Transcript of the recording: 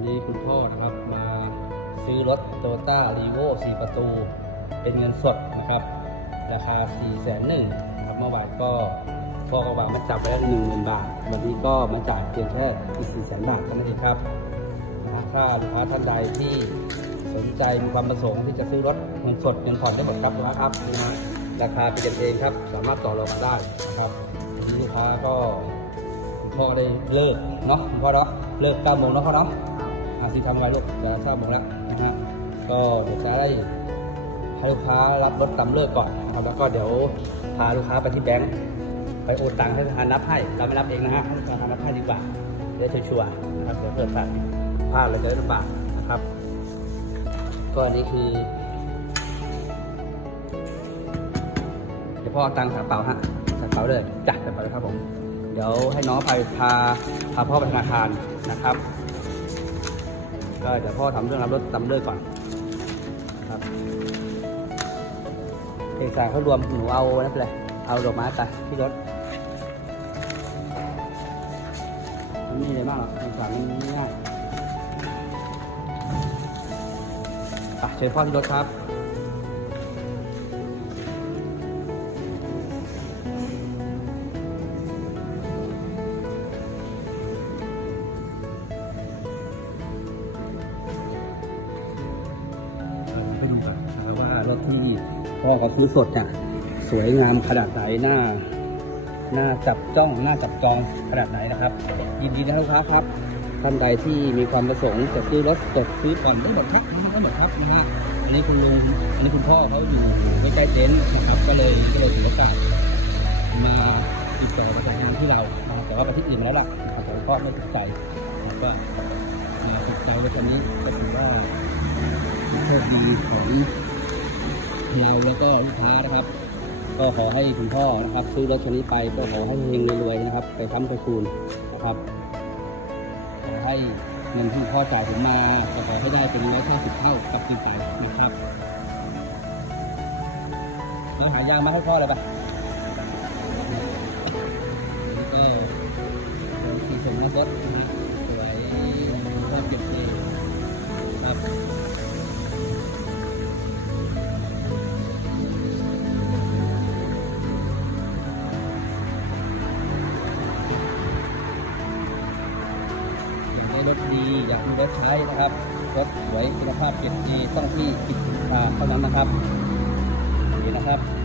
วันนี้คุณพ่อนะครับมาซื้อรถโตโยต้ารีโว4ประตู เป็นเงินสดนะครับ ราคา 4 1 0 0 0 0ครับเมื่อวานก็พ่อก็วางมาจับไปแล้วหนึ่งหมื่นบาท วันนี้ก็มาจ่ายเพียงแค่อีก4 0 0 0 0บาทเท่านั้นเองครับนะถ้าลูกค้าท่านใดที่สนใจมีความประสงค์ที่จะซื้อรถเงินสดเงินผ่อนได้หมดครับนะครับนะฮะราคาเป็นกันเองครับ สามารถต่อรองได้นะครับลูกค้าก็คุณพ่อได้เลิกเนาะคุณพ่อเนาะเลิกเก้าโมงแล้วพ่อเนาะ อาซีทำอะไรลูกจะเก้าโมงแล้วนะฮะก็เดี๋ยวจะได้ให้ลูกค้ารับรถตามเลิกก่อนนะครับแล้วก็เดี๋ยวพาลูกค้าไปที่แบงค์ไปโอนตังค์ให้ธนาคารนับให้ เราไม่นับเองนะฮะให้ธนาคารนับให้ดีกว่าจะได้ชัวร์นะครับเดี๋ยวเกิดพลาดพลาดเลยจะได้ลำบากนะครับ ก็อันนี้คือเดี๋ยวพ่อตังค์ใส่กระเป๋าฮะใส่กระเป๋าเลยจ้ะใส่กระเป๋าเลยครับผมเดี๋ยวให้น้องไปพาพาพ่อไปธนาคารนะครับ ก็เดี๋ยวพ่อทำเรื่องรับรถตำเลิกก่อนครับเอกสารเขารวมหนูเอานั่นไปเลยเอาดอกไม้ไปที่รถมันมีอะไรบ้างหรอเอกสารมันง่ายอะเชิญพ่อที่รถครับ ที่พ่อเขาซื้อสดเนี่ยสวยงามขนาดไหนหน้าหน้าจับจ้องหน้าจับจองขนาดไหนนะครับ ยินดีนะครับลูกค้าครับท่านใดที่มีความประสงค์จะซื้อรถจดซื้อผ่อนได้หมดครับได้หมดครับนะฮะอันนี้คุณลุงอันนี้คุณพ่อเขาอยู่ใกล้ๆเต็นท์นะครับก็เลยก็เลยถือโอกาสมาติดต่อมาทำงานที่เรา แต่ว่าไปที่อื่นมาแล้วล่ะนะครับแต่ว่าพ่อไม่ติดใจก็ติดใจในคันนี้ก็ถือว่าโชคดีของ เราแล้วก็ลูกค้านะครับ ก็ขอให้คุณพ่อนะครับ ซื้อรถคันนี้ไปก็ขอให้เฮงรวยๆนะครับ ไปค้ำไปคูณนะครับขอให้เงินที่คุณพ่อจ่ายผมมาก็ขอให้ได้เป็นร้อยเท่าสิบเท่ากับคืนไปนะครับแล้วหายางมาให้พ่อเลยปะ ได้รถดี อยากมีรถใช้นะครับ รถสวยคุณภาพเก็บดีต้องที่ปิดราเท่านั้นนะครับ นี่นะครับ